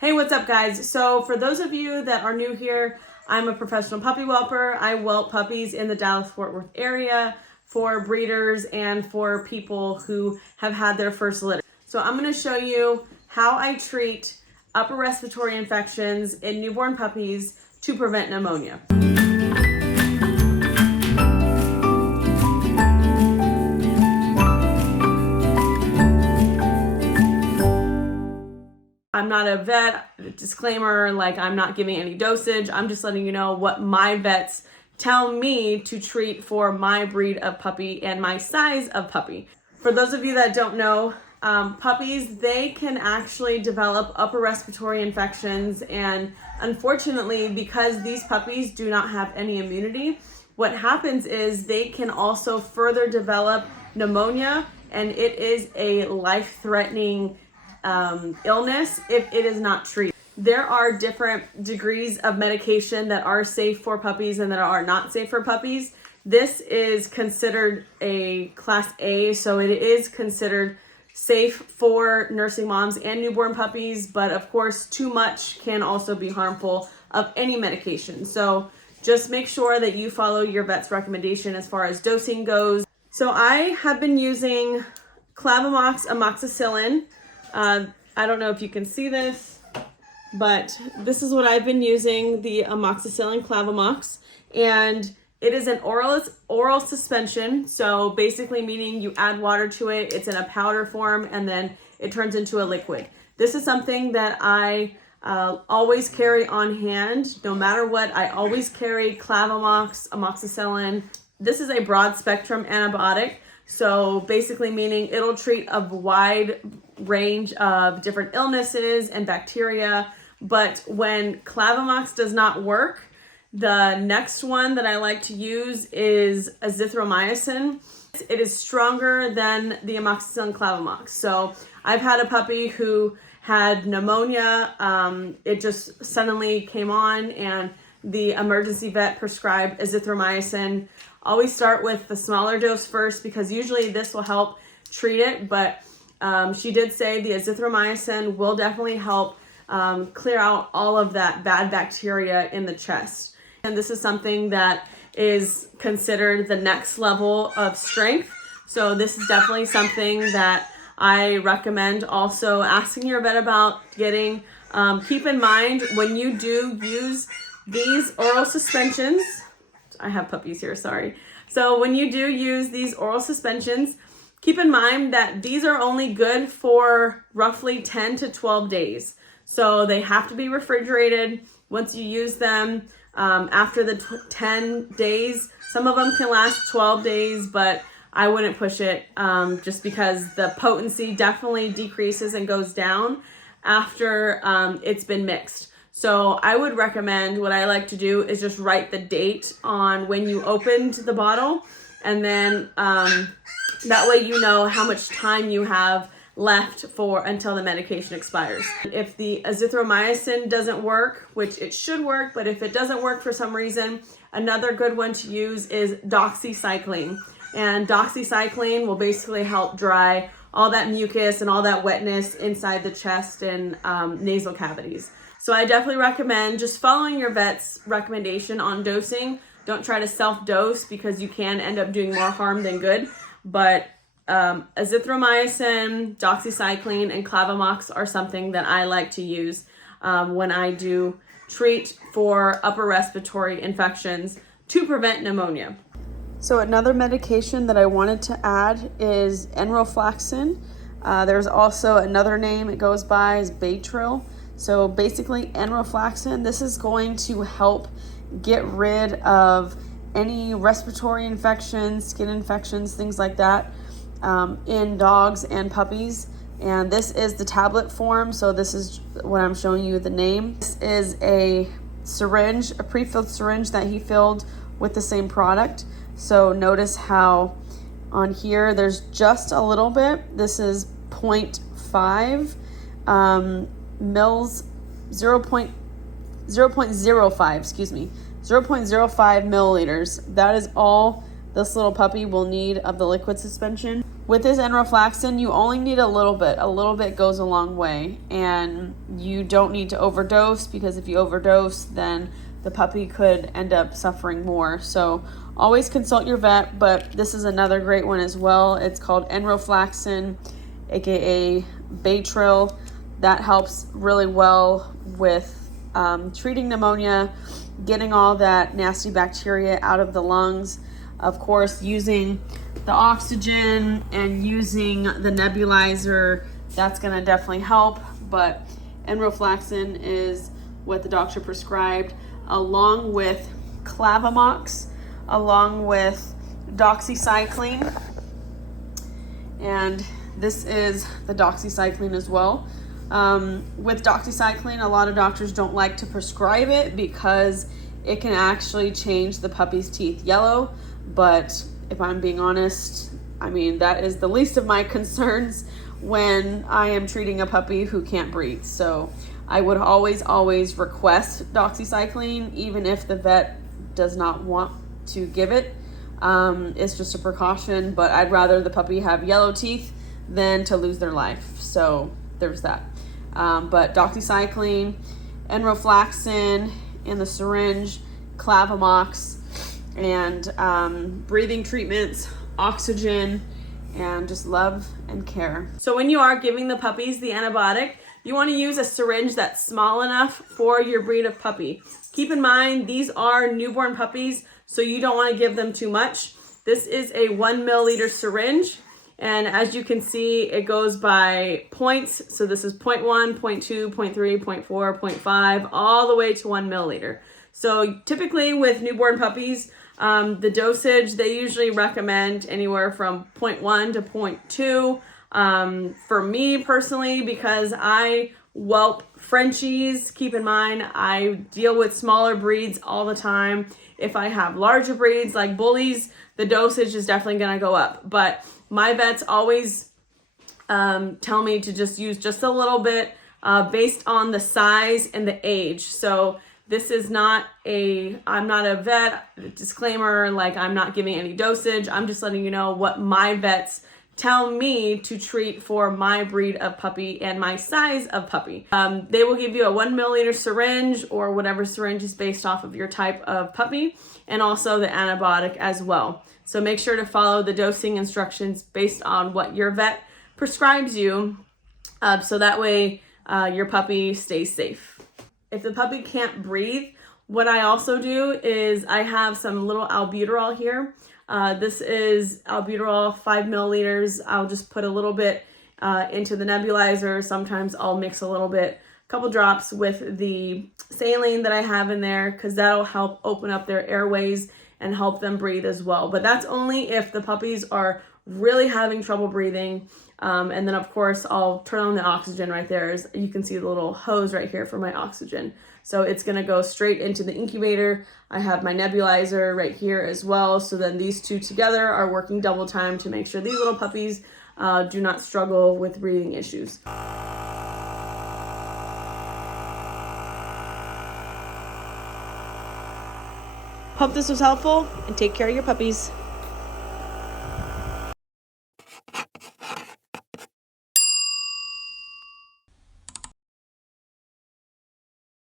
Hey, what's up guys? So for those of you that are new here, I'm a professional puppy whelper. I whelp puppies in the Dallas-Fort Worth area for breeders and for people who have had their first litter. So I'm going to show you how I treat upper respiratory infections in newborn puppies to prevent pneumonia. I'm not a vet, disclaimer, like I'm not giving any dosage. I'm just letting you know what my vets tell me to treat for my breed of puppy and my size of puppy. For those of you that don't know, puppies, they can actually develop upper respiratory infections, and unfortunately, because these puppies do not have any immunity, what happens is they can also further develop pneumonia, and it is a life-threatening illness if it is not treated. There are different degrees of medication that are safe for puppies and that are not safe for puppies. This is considered a class A, so it is considered safe for nursing moms and newborn puppies, but of course too much can also be harmful of any medication. So just make sure that you follow your vet's recommendation as far as dosing goes. So I have been using Clavamox amoxicillin. I don't know if you can see this, but this is what I've been using, the amoxicillin Clavamox, and it is an oral suspension. So basically meaning you add water to it, it's in a powder form, and then it turns into a liquid. This is something that I always carry on hand. No matter what, I always carry Clavamox amoxicillin. This is a broad spectrum antibiotic. So basically meaning it'll treat a wide range of different illnesses and bacteria. But when Clavamox does not work, the next one that I like to use is azithromycin. It is stronger than the amoxicillin Clavamox. So I've had a puppy who had pneumonia. It just suddenly came on, and the emergency vet prescribed azithromycin. Always start with the smaller dose first because usually this will help treat it, but she did say the azithromycin will definitely help clear out all of that bad bacteria in the chest. And this is something that is considered the next level of strength. So this is definitely something that I recommend also asking your vet about getting. Keep in mind when you do use these oral suspensions, I have puppies here, sorry. So when you do use these oral suspensions, keep in mind that these are only good for roughly 10 to 12 days. So they have to be refrigerated once you use them. After the 10 days, some of them can last 12 days, but I wouldn't push it just because the potency definitely decreases and goes down after it's been mixed. So I would recommend, what I like to do is just write the date on when you opened the bottle, and then that way you know how much time you have left for until the medication expires. If the azithromycin doesn't work, which it should work, but if it doesn't work for some reason, another good one to use is doxycycline. And doxycycline will basically help dry all that mucus and all that wetness inside the chest and nasal cavities. So I definitely recommend just following your vet's recommendation on dosing. Don't try to self-dose because you can end up doing more harm than good. But azithromycin, doxycycline, and Clavamox are something that I like to use when I do treat for upper respiratory infections to prevent pneumonia. So another medication that I wanted to add is enrofloxacin. There's also another name it goes by is Baytril. So basically enrofloxacin, this is going to help get rid of any respiratory infections, skin infections, things like that in dogs and puppies. And this is the tablet form. So this is what I'm showing you the name. This is a syringe, a pre-filled syringe that he filled with the same product. So notice how on here there's just a little bit. This is 0.5 mils, 0.05, 0.05 milliliters. That is all this little puppy will need of the liquid suspension. With this enrofloxacin, you only need a little bit. A little bit goes a long way, and you don't need to overdose, because if you overdose, then the puppy could end up suffering more. So always consult your vet, but this is another great one as well. It's called enrofloxacin, aka Baytril. That helps really well with treating pneumonia, getting all that nasty bacteria out of the lungs. Of course, using the oxygen and using the nebulizer, that's going to definitely help. But enrofloxacin is what the doctor prescribed, along with Clavamox, along with doxycycline. And this is the doxycycline as well. With doxycycline, a lot of doctors don't like to prescribe it because it can actually change the puppy's teeth yellow. But if I'm being honest, I mean, that is the least of my concerns when I am treating a puppy who can't breathe. So I would always request doxycycline, even if the vet does not want to give it. It's just a precaution, but I'd rather the puppy have yellow teeth than to lose their life. So there's that. But doxycycline, enrofloxacin in the syringe, Clavamox, and breathing treatments, oxygen, and just love and care. So when you are giving the puppies the antibiotic, you want to use a syringe that's small enough for your breed of puppy. Keep in mind, these are newborn puppies, so you don't want to give them too much. This is a 1 milliliter syringe, and as you can see, it goes by points. So this is 0.1, 0.2, 0.3, 0.4, 0.5, all the way to 1 milliliter. So typically with newborn puppies, the dosage, they usually recommend anywhere from 0.1 to 0.2. For me personally, because I whelp Frenchies, keep in mind, I deal with smaller breeds all the time. If I have larger breeds like bullies, the dosage is definitely going to go up. But my vets always tell me to just use just a little bit based on the size and the age. So this is not I'm not a vet, disclaimer, like I'm not giving any dosage. I'm just letting you know what my vets tell me to treat for my breed of puppy and my size of puppy. They will give you a 1 milliliter syringe, or whatever syringe is based off of your type of puppy, and also the antibiotic as well. So make sure to follow the dosing instructions based on what your vet prescribes you, so that way your puppy stays safe. If the puppy can't breathe, what I also do is I have some little albuterol here. This is albuterol, 5 milliliters. I'll just put a little bit into the nebulizer. Sometimes I'll mix a little bit, a couple drops with the saline that I have in there, because that'll help open up their airways and help them breathe as well. But that's only if the puppies are really having trouble breathing. And then of course I'll turn on the oxygen right there. As you can see the little hose right here for my oxygen. So it's gonna go straight into the incubator. I have my nebulizer right here as well. So then these two together are working double time to make sure these little puppies do not struggle with breathing issues. Hope this was helpful, and take care of your puppies.